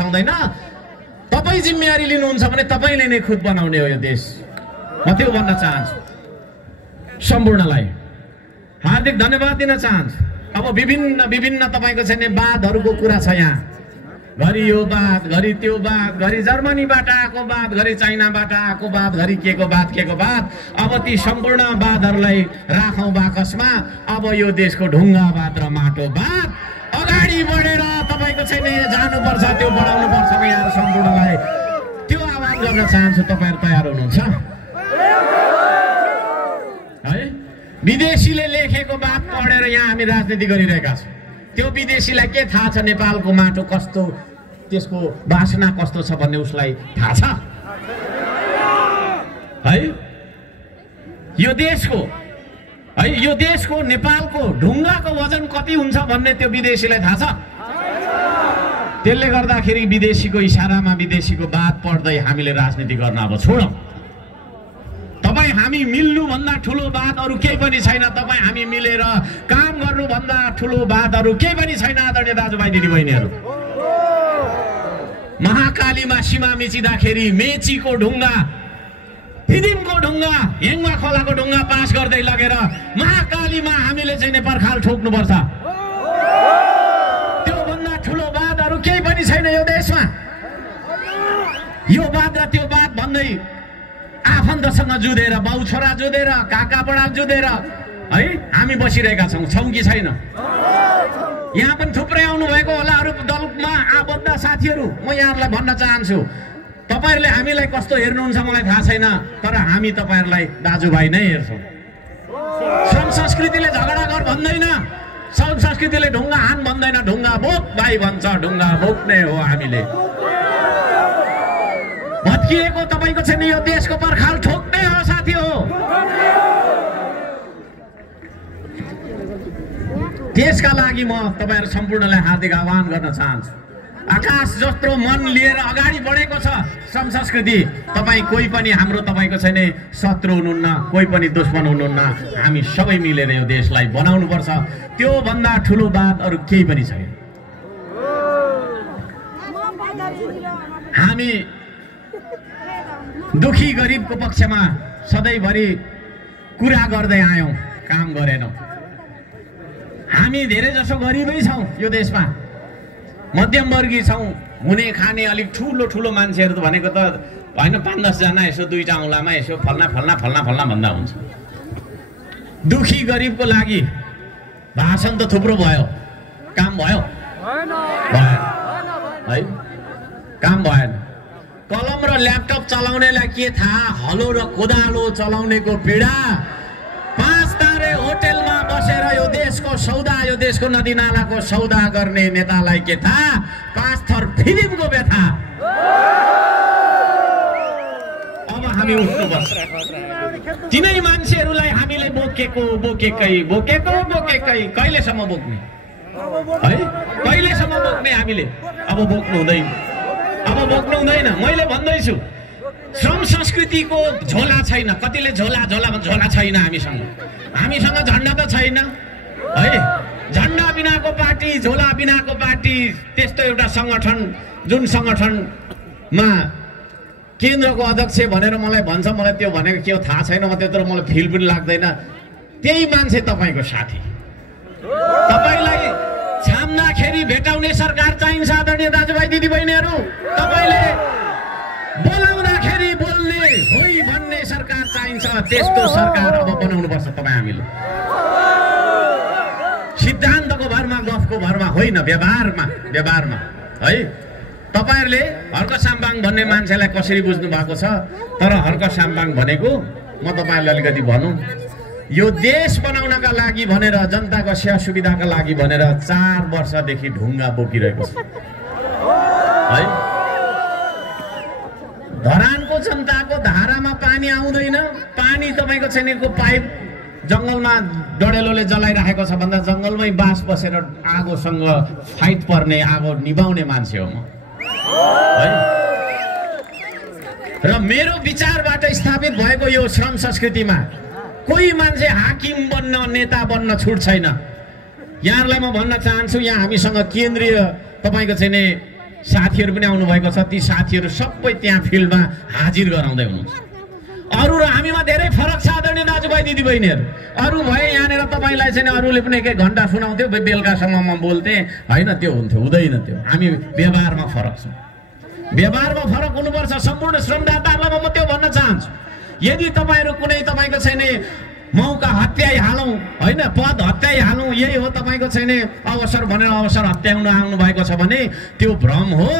आउँदैन। तपाईँ जिम्मेवारी लिनुहुन्छ भने तपाईँले नै खुद बनाउने हो यो देश। म त्यो भन्न चाहन्छु। सम्पूर्णलाई हार्दिक धन्यवाद दिन चाहन्छु। अब विभिन्न तपाईँको चाहिँ वादहरूको कुरा छ यहाँ। घरि यो वाद, घरि त्यो वाद, घरि जर्मनीबाट आएको वाद, घरि चाइनाबाट आएको वाद, घरि के को वाद। अब ती सम्पूर्ण वादहरूलाई राखौँ बाकसमा। अब यो देशको ढुङ्गावाद र माटोवाद अगाडि बढेर तपाईँको चाहिँ जानुपर्छ, त्यो बढाउनु पर्छ। म यहाँ सम्पूर्णलाई त्यो आह्वान गर्न चाहन्छु। तपाईँहरू तयार हुनुहुन्छ है? विदेशीले लेखेको बात पढेर यहाँ हामी राजनीति गरिरहेका छौँ। त्यो विदेशीलाई के थाहा छ नेपालको माटो कस्तो, त्यसको वासना कस्तो छ भन्ने उसलाई थाहा छ है? यो देशको नेपालको ढुङ्गाको वजन कति हुन्छ भन्ने त्यो विदेशीलाई थाहा छ। त्यसले गर्दाखेरि विदेशीको इशारामा विदेशीको बात पढ्दै हामीले राजनीति गर्न अब छोडौँ। तपाईँ हामी मिल्नुभन्दा ठुलो बात अरू केही पनि छैन। तपाईँ हामी मिलेर काम गर्नुभन्दा ठुलो बात अरू केही पनि छैन। आदरणीय दाजुभाइ दिदीबहिनीहरू, महाकालीमा सीमा मिचिँदाखेरि मेचीको ढुङ्गा, फिदिमको ढुङ्गा, हेङ्वा खोलाको ढुङ्गा पास गर्दै लगेर महाकालीमा हामीले चाहिँ पर्खाल ठोक्नुपर्छ। त्योभन्दा ठुलो बात अरू केही पनि छैन यो देशमा। यो बात र त्यो बात भन्दै आफन्तसँग जुधेर, बाउ छोरा जुधेर, काका बडा जुधेर है हामी बसिरहेका छौँ कि छैन? यहाँ पनि थुप्रै आउनु भएको होला अरू दलमा आबद्ध साथीहरू। म यहाँहरूलाई भन्न चाहन्छु, तपाईँहरूले हामीलाई कस्तो हेर्नुहुन्छ मलाई थाहा छैन, तर हामी तपाईँहरूलाई दाजुभाइ नै हेर्छौँ। श्रम संस्कृतिले झगडा गर भन्दैन, श्रम संस्कृतिले ढुङ्गा हान भन्दैन, ढुङ्गा बोक भाइ भन्छ। ढुङ्गा बोक्ने हो हामीले। भत्किएको तपाईँको छैन यो देशको पर्खाल ठोक्ने हो साथी हो। त्यसका लागि म तपाईँहरू सम्पूर्णलाई हार्दिक आह्वान गर्न चाहन्छु। आकाश जत्रो मन लिएर अगाडि बढेको छ श्रम संस्कृति। तपाईँ कोही पनि हाम्रो तपाईँको छैन शत्रु हुनुहुन्न, कोही पनि दुश्मन हुनुहुन्न। हामी सबै मिलेर यो देशलाई बनाउनुपर्छ। त्योभन्दा ठुलो बात अरू केही पनि छैन। हामी दुखी गरिबको पक्षमा सधैँभरि कुरा गर्दै आयौँ, काम गरेनौँ। हामी धेरै जसो गरिबै छौँ यो देशमा, मध्यमवर्गीय छौँ। हुने खाने अलिक ठुलो मान्छेहरू त भनेको त होइन, 5-10 जना यसो दुईटा औँलामा यसो फल्ना भन्दा हुन्छ। दुखी गरिबको लागि भाषण त थुप्रो भयो, काम भयो है? काम भएन। कलम र ल्यापटप चलाउनेलाई के थाहा हलो र कोदालो चलाउनेको पीडा। 5 तारे होटेलमा बसेर यो देशको सौदा, यो देशको नदी नालाको सौदा गर्ने नेतालाई के थाहा 5 थर फिल्मको व्यथा। अब हामी उठ्नुपर्छ। तिनै मान्छेहरूलाई हामीले बोकेकै कहिलेसम्म बोक्ने है? कहिलेसम्म बोक्ने हामीले? अब बोक्नु हुँदैन। मैले भन्दैछु, श्रम संस्कृतिको झोला छैन। कतिले झोला छैन हामीसँग झन्डा त छैन है? झन्डा बिनाको पार्टी, झोला बिनाको पार्टी, त्यस्तो एउटा संगठन जुन संगठनमा केन्द्रको अध्यक्ष भनेर मलाई भन्छ, मलाई त्यो भनेको के हो थाहा छैन, म त्यत्रो मलाई फिल पनि लाग्दैन। त्यही मान्छे तपाईँको साथी। तपाईँलाई छाम्दाखेरि भेटाउने सरकार चाहिन्छ आदरणीय दाजुभाइ दिदीबहिनीहरू। तपाईँले बोलाउँदाखेरि बोल्ने होइ भन्ने सरकार चाहिन्छ। त्यस्तो सरकार अब बनाउनुपर्छ तपाईँ हामीले। सिद्धान्तको भरमा, गफको भरमा होइन, व्यवहारमा है। तपाईँहरूले हर्क साम्बाङ भन्ने मान्छेलाई कसरी बुझ्नु भएको छ, तर हर्क साम्बाङ भनेको म तपाईँहरूलाई अलिकति भनौँ, यो देश बनाउनका लागि भनेर, जनताको सेवा सुविधाका लागि भनेर 4 वर्षदेखि ढुङ्गा बोकिरहेको छ है। धरानको जनताको धारामा पानी आउँदैन। पानी तपाईँको छैनको पाइप जङ्गलमा डडेलोले जलाइराखेको छ भन्दा जङ्गलमै बास बसेर आगोसँग फाइट पर्ने, आगो निभाउने मान्छे हो म है। र मेरो विचारबाट स्थापित भएको यो श्रम संस्कृतिमा कोही मान्छे हाकिम बन्न, नेता बन्न छुट छैन। यहाँहरूलाई म भन्न चाहन्छु, यहाँ हामीसँग केन्द्रीय तपाईँको चाहिँ साथीहरू पनि आउनुभएको छ। ती साथीहरू सबै त्यहाँ फिल्डमा हाजिर गराउँदै हुनुहुन्छ। अरू र हामीमा धेरै फरक छ आदरणीय दाजुभाइ दिदीबहिनीहरू। अरू भए यहाँनिर तपाईँलाई चाहिँ अरूले पनि 1-1 घन्टा सुनाउँथ्यो, बेलुकासम्म म बोल्थेँ होइन, त्यो हुन्थ्यो, हुँदैन त्यो। हामी व्यवहारमा फरक छौँ, व्यवहारमा फरक हुनुपर्छ। सम्पूर्ण श्रमदाताहरूलाई म त्यो भन्न चाहन्छु, यदि तपाईँहरू कुनै तपाईँको छैन मौका हत्याइहालौँ होइन, पद हत्याइहालौँ, यही हो तपाईँको छैन अवसर भनेर अवसर हत्याउन आउनु भएको छ भने त्यो भ्रम हो।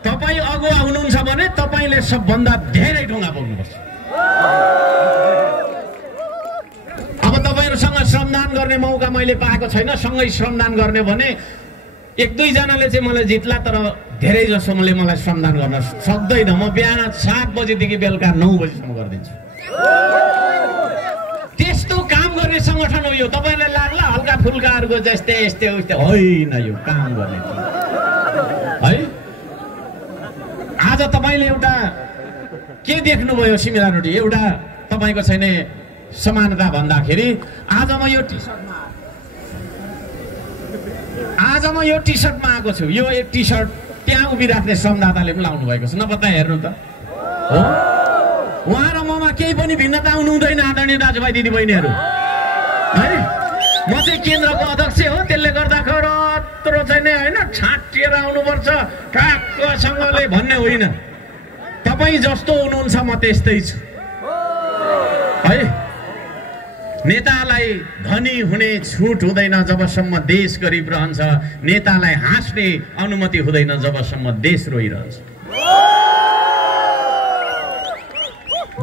तपाईँ अगुवा हुनुहुन्छ भने तपाईँले सबभन्दा धेरै ढुङ्गा बोक्नुपर्छ। अब तपाईँहरूसँग श्रमदान गर्ने मौका मैले पाएको छैन, सँगै श्रमदान गर्ने भने 1-2 जनाले चाहिँ मलाई जित्ला, तर धेरै जसोले मलाई श्रमदान गर्न सक्दैन। म बिहान 7 बजेदेखि बेलुका 9 बजीसम्म गरिदिन्छु। त्यस्तो काम गर्ने सङ्गठन हो यो। तपाईँलाई लाग्ला हल्का फुल्काहरूको जस्तै यस्तै उस्तै होइन, यो काम गर्ने है। आज तपाईँले एउटा के देख्नुभयो सिमिलारिटी, एउटा तपाईँको छैन समानता भन्दाखेरि आज म यो टी सर्टमा आएको छु। यो एक टी सर्ट त्यहाँ उभिराख्ने श्रमदाताले पनि लाउनु भएको छ, नपत्ता हेर्नु त हो। उहाँ र ममा केही पनि भिन्नता आउनु हुँदैन आदरणीय दाजुभाइ दिदीबहिनीहरू है। म चाहिँ केन्द्रको अध्यक्ष हो, त्यसले गर्दा खरत्रो चाहिँ होइन छाटिएर आउनुपर्छ ठ्याक्कसँगले भन्ने होइन। तपाईँ जस्तो हुनुहुन्छ म त्यस्तै छु है। नेतालाई धनी हुने छुट हुँदैन जबसम्म देश गरिब रहन्छ, नेतालाई हाँस्ने अनुमति हुँदैन जबसम्म देश रोइरहन्छ।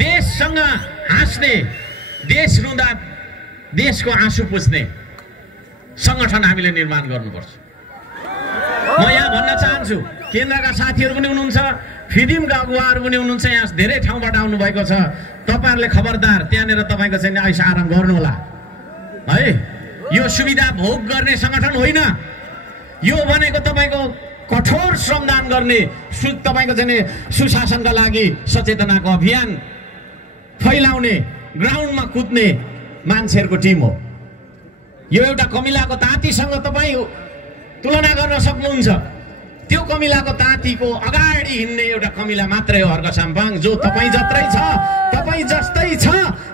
देशसँग हाँस्ने, देश रुँदा देशको आँसु पुछ्ने सङ्गठन हामीले निर्माण गर्नुपर्छ। म यहाँ भन्न चाहन्छु, केन्द्रका साथीहरू पनि हुनुहुन्छ, फिदिमका अगुवाहरू पनि हुनुहुन्छ, यहाँ धेरै ठाउँबाट आउनुभएको छ। तपाईँहरूले खबरदार त्यहाँनिर तपाईँको चाहिँ ऐस आराम गर्नुहोला है। यो सुविधा भोग गर्ने सङ्गठन होइन, यो भनेको तपाईँको कठोर श्रमदान गर्ने, तपाईँको चाहिँ सुशासनका लागि सचेतनाको अभियान फैलाउने, ग्राउन्डमा कुद्ने मान्छेहरूको टिम हो। यो एउटा कमिलाको ताँतीसँग तपाईँ तुलना गर्न सक्नुहुन्छ। त्यो कमिलाको ताँतीको अगाडि हिँड्ने एउटा कमिला मात्रै हो हर्क साम्पाङ, जो तपाईँ जत्रै छ, तपाईँ जस्तै छ,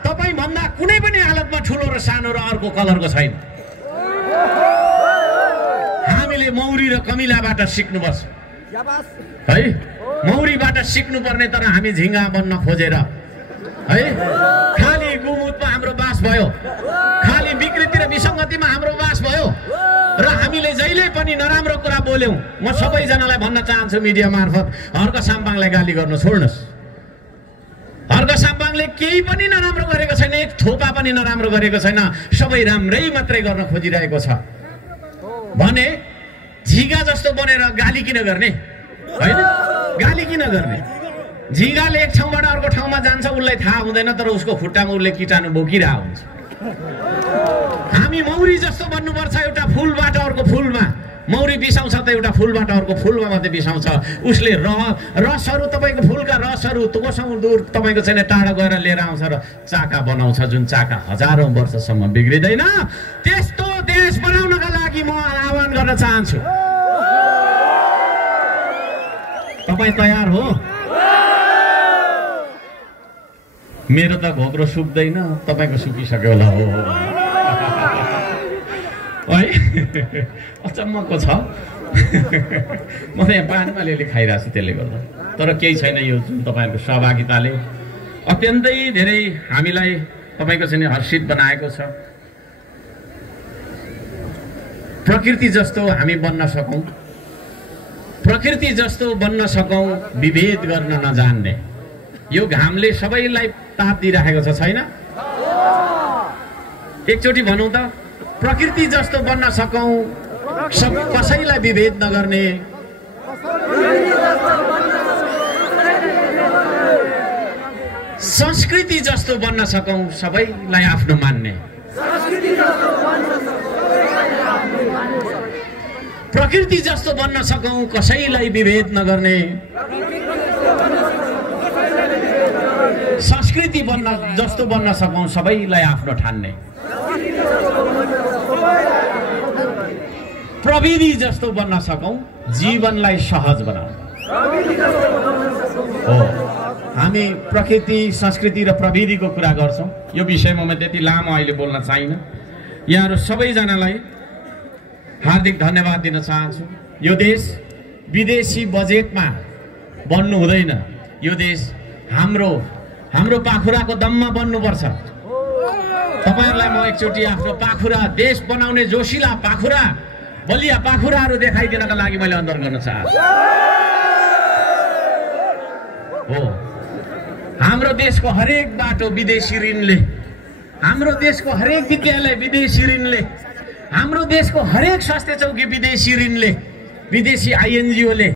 तपाईँ भन्दा कुनै पनि हालतमा ठुलो र सानो र अर्को कलरको छैन। हामीले मौरी र कमिलाबाट सिक्नुपर्छ है। मौरीबाट सिक्नुपर्ने, तर हामी झिङ्गा बन्न खोजेर है। खाली गुमुतमा हाम्रो बास भयो, खाली विकृति र विसङ्गतिमा हाम्रो बास भयो र हामीले जहिले पनि नराम्रो कुरा बोल्यौँ। म सबैजनालाई भन्न चाहन्छु मिडिया मार्फत, हर्क साम्पाङलाई गाली गर्नु छोड्नुहोस्। हर्क साम्पाङले केही पनि नराम्रो गरेको छैन, एक थोपा पनि नराम्रो गरेको छैन, सबै राम्रै मात्रै गर्न खोजिरहेको छ भने झिगा जस्तो बनेर गाली किन गर्ने होइन? गाली किन गर्ने? झिगाले एक ठाउँबाट अर्को ठाउँमा जान्छ, उसलाई थाहा हुँदैन, तर उसको खुट्टामा उसले कीटाणु बोकिरहेको हुन्छ। हामी मौरी जस्तो बन्नुपर्छ, एउटा फुलबाट अर्को फुलमा। मौरी बिसाउँछ त एउटा फुलबाट अर्को फुलमा मात्रै बिसाउँछ। उसले रसहरू, तपाईँको फुलका रसहरू तोसँग दूर तपाईँको चाहिँ टाढा गएर लिएर आउँछ र चाका बनाउँछ, जुन चाका हजारौँ वर्षसम्म बिग्रिँदैन। त्यस्तो देश बनाउनका लागि म आह्वान गर्न चाहन्छु। तपाईँ तयार हो? मेरो त घोक्रो सुक्दैन, तपाईँको सुकिसक्यो होला हो है। अचम्मको छ। म त यहाँ पानीमा अलिअलि खाइरहेको छु, त्यसले गर्दा। तर केही छैन, यो जुन तपाईँहरूको सहभागिताले अत्यन्तै धेरै हामीलाई तपाईँको चाहिँ हर्षित बनाएको छ। प्रकृति जस्तो हामी बन्न सकौँ, प्रकृति जस्तो बन्न सकौँ, विभेद गर्न नजान्ने। यो घामले सबैलाई ताप दिइराखेको छ, छैन? एकचोटि भनौँ त, प्रकृति जस्तो बन्न सकौँ, कसैलाई विभेद नगर्ने, संस्कृति जस्तो बन्न सकौँ, सबैलाई आफ्नो मान्ने। प्रकृति जस्तो बन्न सकौँ, कसैलाई विभेद नगर्ने, संस्कृति जस्तो बन्न सकौँ, सबैलाई आफ्नो ठान्ने। प्रविधि जस्तो बन्न सकौं, जीवनलाई सहज बनाऊ। हो, हामी प्रकृति, संस्कृति र प्रविधिको कुरा गर्छौं। यो विषयमा म त्यति लामो अहिले बोल्न चाहिन्न। यहाँहरू सबैजनालाई हार्दिक धन्यवाद दिन चाहन्छु। यो देश विदेशी बजेटमा बन्नु हुँदैन। यो देश हाम्रो पाखुराको दममा बन्नुपर्छ। तपाईहरुलाई म एकचोटि आफ्नो पाखुरा, देश बनाउने जोशिला पाखुरा, बलिया पाखुराहरू देखाइदिनका लागि मैले अनुरोध गर्न चाहन्छु। हो, हाम्रो देशको हरेक बाटो विदेशी ऋणले, हाम्रो देशको हरेक विद्यालय विदेशी ऋणले, हाम्रो देशको हरेक स्वास्थ्य चौकी विदेशी ऋणले, विदेशी आइएनजिओले